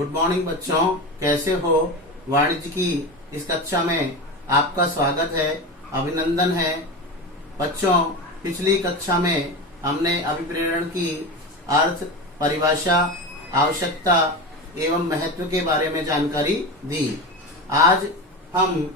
Good morning बच्चों, कैसे हो। वाणिज्य की इस कक्षा में आपका स्वागत है, अभिनंदन है। बच्चों, पिछली कक्षा में हमने अभिप्रेरण की अर्थ, परिभाषा, आवश्यकता एवं महत्व के बारे में जानकारी दी। आज हम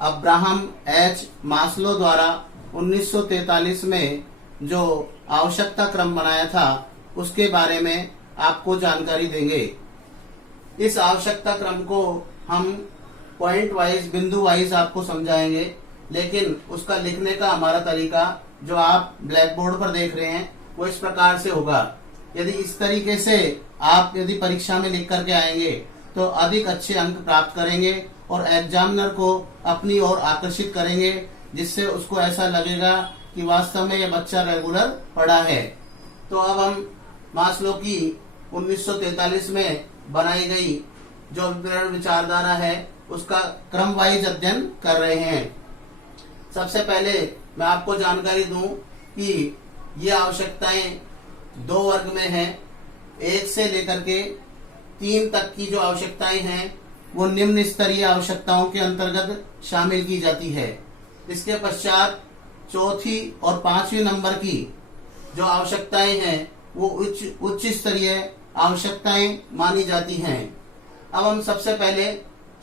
अब्राहम एच मास्लो द्वारा 1943 में जो आवश्यकता क्रम बनाया था उसके बारे में आपको जानकारी देंगे। इस आवश्यकता क्रम को हम पॉइंट वाइज, बिंदु वाइज आपको समझाएंगे, लेकिन उसका लिखने का हमारा तरीका जो आप ब्लैक बोर्ड पर देख रहे हैं वो इस प्रकार से होगा। यदि इस तरीके से आप यदि परीक्षा में लिख करके आएंगे तो अधिक अच्छे अंक प्राप्त करेंगे और एग्जामिनर को अपनी ओर आकर्षित करेंगे, जिससे उसको ऐसा लगेगा कि वास्तव में यह बच्चा रेगुलर पढ़ा है। तो अब हम मास्लो की 1943 में बनाई गई जो अभिप्रेरण विचारधारा है उसका क्रम वाइज अध्ययन कर रहे हैं। सबसे पहले मैं आपको जानकारी दूं कि ये आवश्यकताएं दो वर्ग में हैं। 1 से लेकर के 3 तक की जो आवश्यकताएं हैं वो निम्न स्तरीय आवश्यकताओं के अंतर्गत शामिल की जाती है। इसके पश्चात चौथी और 5वीं नंबर की जो आवश्यकताएं हैं वो उच्च स्तरीय आवश्यकताएं मानी जाती हैं। अब हम सबसे पहले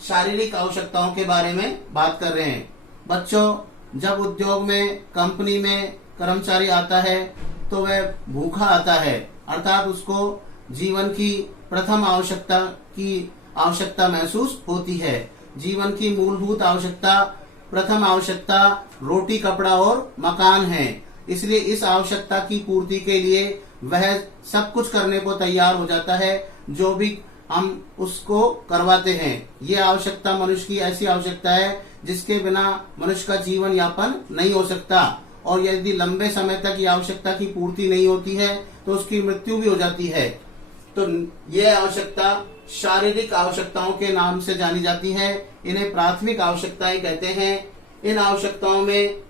शारीरिक आवश्यकताओं के बारे में बात कर रहे हैं। बच्चों, जब उद्योग में, कंपनी में कर्मचारी आता है तो वह भूखा आता है, अर्थात उसको जीवन की प्रथम आवश्यकता महसूस होती है। जीवन की मूलभूत आवश्यकता, प्रथम आवश्यकता रोटी, कपड़ा और मकान है। इसलिए इस आवश्यकता की पूर्ति के लिए वह सब कुछ करने को तैयार हो जाता है जो भी हम उसको करवाते हैं। ये आवश्यकता मनुष्य की ऐसी आवश्यकता है जिसके बिना मनुष्य का जीवन यापन नहीं हो सकता, और यदि लंबे समय तक ये आवश्यकता की पूर्ति नहीं होती है तो उसकी मृत्यु भी हो जाती है। तो ये आवश्यकता शारीरिक आवश्यकताओं के नाम से जानी जाती है। इन्हें प्राथमिक आवश्यकताएं कहते हैं। इन आवश्यकताओं में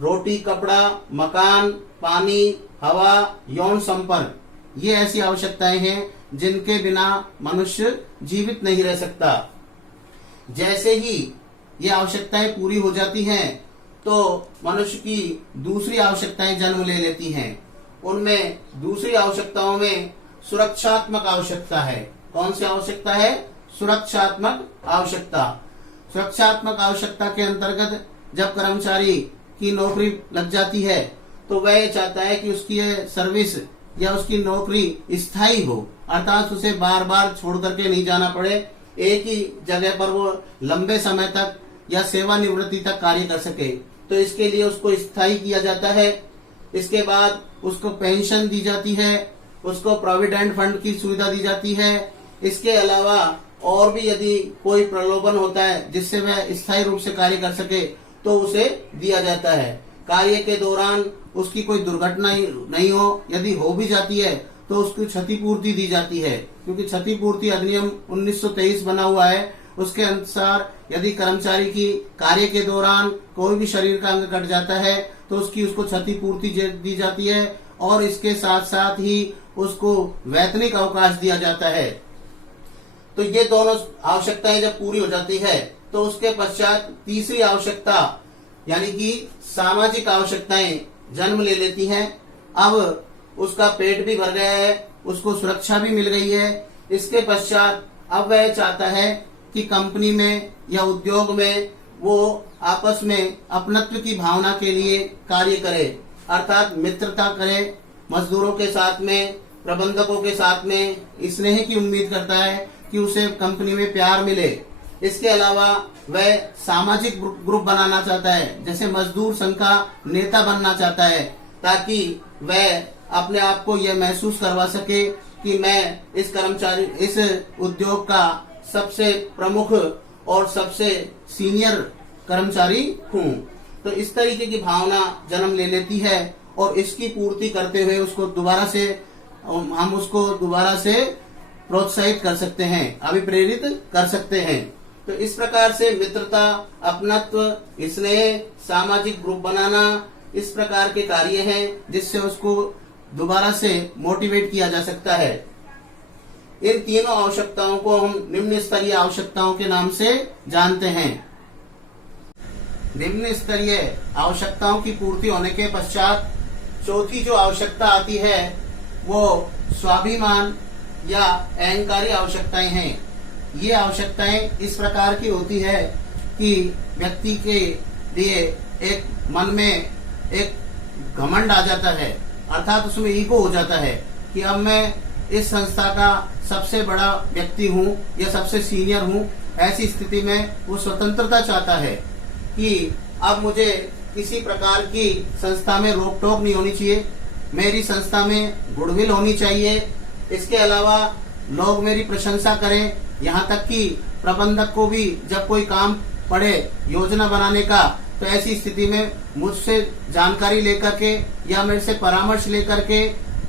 रोटी, कपड़ा, मकान, पानी, हवा, यौन संपर्क, ये ऐसी आवश्यकताएं हैं जिनके बिना मनुष्य जीवित नहीं रह सकता। जैसे ही ये आवश्यकताएं पूरी हो जाती हैं तो मनुष्य की दूसरी आवश्यकताएं जन्म ले लेती हैं। उनमें दूसरी आवश्यकताओं में सुरक्षात्मक आवश्यकता है। कौन सी आवश्यकता है? सुरक्षात्मक आवश्यकता। सुरक्षात्मक आवश्यकता के अंतर्गत जब कर्मचारी की नौकरी लग जाती है तो वह चाहता है कि उसकी सर्विस या उसकी नौकरी स्थायी हो, अर्थात उसे बार बार छोड़ करके नहीं जाना पड़े, एक ही जगह पर वो लंबे समय तक या सेवानिवृत्ति तक कार्य कर सके। तो इसके लिए उसको स्थायी किया जाता है। इसके बाद उसको पेंशन दी जाती है, उसको प्रोविडेंट फंड की सुविधा दी जाती है। इसके अलावा और भी यदि कोई प्रलोभन होता है जिससे वह स्थायी रूप से कार्य कर सके तो उसे दिया जाता है। कार्य के दौरान उसकी कोई दुर्घटना नहीं हो, यदि हो भी जाती है तो उसकी क्षतिपूर्ति दी जाती है, क्योंकि क्षतिपूर्ति अधिनियम 1923 बना हुआ है। उसके अनुसार यदि कर्मचारी की कार्य के दौरान कोई भी शरीर का अंग कट जाता है तो उसको क्षतिपूर्ति दी जाती है, और इसके साथ साथ ही उसको वैतनिक अवकाश दिया जाता है। तो ये दोनों आवश्यकताएं जब पूरी हो जाती है तो उसके पश्चात तीसरी आवश्यकता यानी कि सामाजिक आवश्यकताएं जन्म ले लेती हैं। अब उसका पेट भी भर गया है, उसको सुरक्षा भी मिल गई है। इसके पश्चात अब वह चाहता है कि कंपनी में या उद्योग में वो आपस में अपनत्व की भावना के लिए कार्य करे, अर्थात मित्रता करे, मजदूरों के साथ में, प्रबंधकों के साथ में स्नेह की उम्मीद करता है कि उसे कंपनी में प्यार मिले। इसके अलावा वह सामाजिक ग्रुप बनाना चाहता है, जैसे मजदूर संघ का नेता बनना चाहता है, ताकि वह अपने आप को यह महसूस करवा सके कि मैं इस उद्योग का सबसे प्रमुख और सबसे सीनियर कर्मचारी हूँ। तो इस तरीके की भावना जन्म ले लेती है, और इसकी पूर्ति करते हुए हम उसको दोबारा से प्रोत्साहित कर सकते हैं, अभिप्रेरित कर सकते हैं। तो इस प्रकार से मित्रता, अपनत्व, स्नेह, सामाजिक ग्रुप बनाना, इस प्रकार के कार्य हैं जिससे उसको दोबारा से मोटिवेट किया जा सकता है। इन तीनों आवश्यकताओं को हम निम्न स्तरीय आवश्यकताओं के नाम से जानते हैं। निम्न स्तरीय आवश्यकताओं की पूर्ति होने के पश्चात चौथी जो आवश्यकता आती है वो स्वाभिमान या अहंकारी आवश्यकताएं हैं। ये आवश्यकताएं इस प्रकार की होती है कि व्यक्ति के लिए एक मन में एक घमंड आ जाता है, अर्थात उसमें ईगो हो जाता है कि अब मैं इस संस्था का सबसे बड़ा व्यक्ति हूँ या सबसे सीनियर हूँ। ऐसी स्थिति में वो स्वतंत्रता चाहता है कि अब मुझे किसी प्रकार की संस्था में रोक टोक नहीं होनी चाहिए, मेरी संस्था में गुडविल होनी चाहिए। इसके अलावा लोग मेरी प्रशंसा करें, यहाँ तक कि प्रबंधक को भी जब कोई काम पड़े योजना बनाने का तो ऐसी स्थिति में मुझसे जानकारी लेकर के या मेरे से परामर्श लेकर के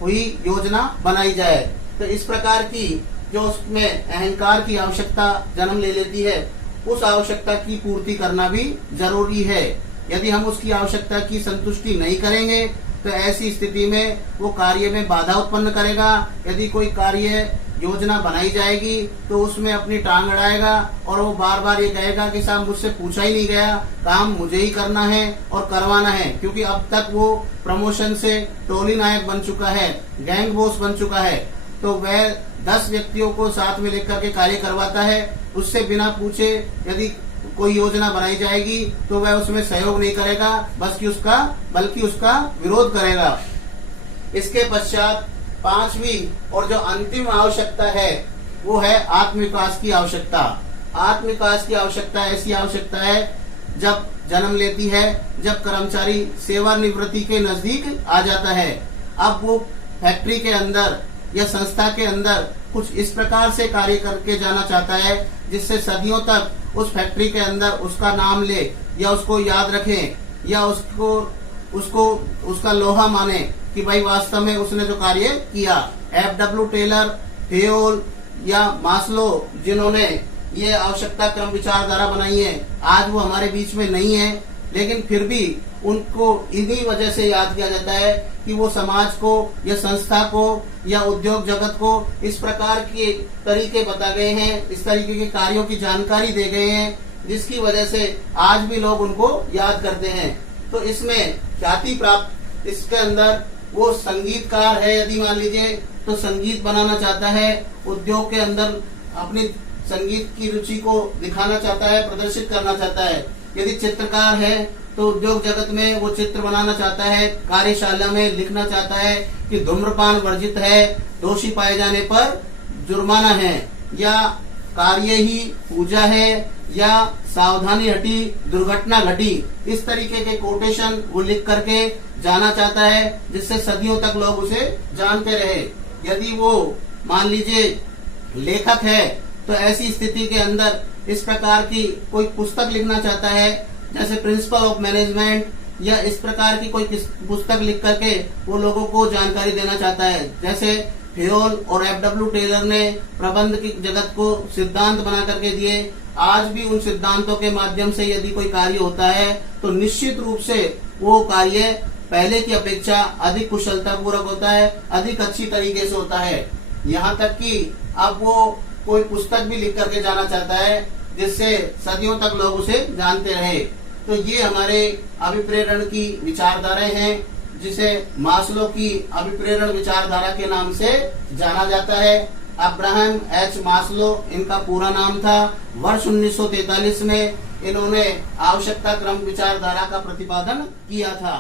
हुई योजना बनाई जाए। तो इस प्रकार की जो उसमें अहंकार की आवश्यकता जन्म ले लेती है, उस आवश्यकता की पूर्ति करना भी जरूरी है। यदि हम उसकी आवश्यकता की संतुष्टि नहीं करेंगे तो ऐसी स्थिति में वो कार्य में बाधा उत्पन्न करेगा। यदि कोई कार्य योजना बनाई जाएगी तो उसमें अपनी टांग अड़ाएगा और वो बार बार ये कहेगा कि साहब मुझसे पूछा ही नहीं गया, काम मुझे ही करना है और करवाना है। क्योंकि अब तक वो प्रमोशन से टोली नायक बन चुका है, गैंग बॉस बन चुका है, तो वह 10 व्यक्तियों को साथ में लेकर के कार्य करवाता है। उससे बिना पूछे यदि कोई योजना बनाई जाएगी तो वह उसमें सहयोग नहीं करेगा, बल्कि उसका विरोध करेगा। इसके पश्चात पांचवी और जो अंतिम आवश्यकता है वो है आत्मविकास की आवश्यकता। आत्मविकास की आवश्यकता ऐसी आवश्यकता है जब जन्म लेती है जब कर्मचारी सेवानिवृत्ति के नजदीक आ जाता है। अब वो फैक्ट्री के अंदर या संस्था के अंदर कुछ इस प्रकार से कार्य करके जाना चाहता है जिससे सदियों तक उस फैक्ट्री के अंदर उसका नाम ले या उसको याद रखें या उसका लोहा माने कि भाई वास्तव में उसने जो कार्य किया। एफडब्ल्यू टेलर, हेयोल या मास्लो जिन्होंने ये आवश्यकता क्रम विचारधारा बनाई है, आज वो हमारे बीच में नहीं है, लेकिन फिर भी उनको इन्हीं वजह से याद किया जाता है कि वो समाज को या संस्था को या उद्योग जगत को इस प्रकार के तरीके बता गए हैं, इस तरीके के कार्यों की जानकारी दे गए हैं, जिसकी वजह से आज भी लोग उनको याद करते हैं। तो इसमें ख्याति प्राप्त, इसके अंदर वो संगीतकार है, यदि मान लीजिए तो संगीत बनाना चाहता है, उद्योग के अंदर अपनी संगीत की रुचि को दिखाना चाहता है, प्रदर्शित करना चाहता है। यदि चित्रकार है तो उद्योग जगत में वो चित्र बनाना चाहता है, कार्यशाला में लिखना चाहता है कि धूम्रपान वर्जित है, दोषी पाए जाने पर जुर्माना है, या कार्य ही पूजा है, या सावधानी हटी दुर्घटना घटी। इस तरीके के कोटेशन वो लिख करके जाना चाहता है जिससे सदियों तक लोग उसे जानते रहे। यदि वो मान लीजिए लेखक है तो ऐसी स्थिति के अंदर इस प्रकार की कोई पुस्तक लिखना चाहता है, जैसे प्रिंसिपल ऑफ मैनेजमेंट या इस प्रकार की कोई पुस्तक लिख करके वो लोगों को जानकारी देना चाहता है। जैसे हेयोल और एफडब्ल्यू टेलर ने प्रबंध की जगत को सिद्धांत बना करके दिए, आज भी उन सिद्धांतों के माध्यम से यदि कोई कार्य होता है तो निश्चित रूप से वो कार्य पहले की अपेक्षा अधिक कुशलता पूर्वक होता है, अधिक अच्छी तरीके से होता है। यहाँ तक कि अब वो कोई पुस्तक भी लिख करके जाना चाहता है जिससे सदियों तक लोग उसे जानते रहे। तो ये हमारे अभिप्रेरण की विचारधाराएं हैं, जिसे मास्लो की अभिप्रेरण विचारधारा के नाम से जाना जाता है। अब्राहम एच मास्लो इनका पूरा नाम था। वर्ष 1943 में इन्होंने आवश्यकता क्रम विचारधारा का प्रतिपादन किया था।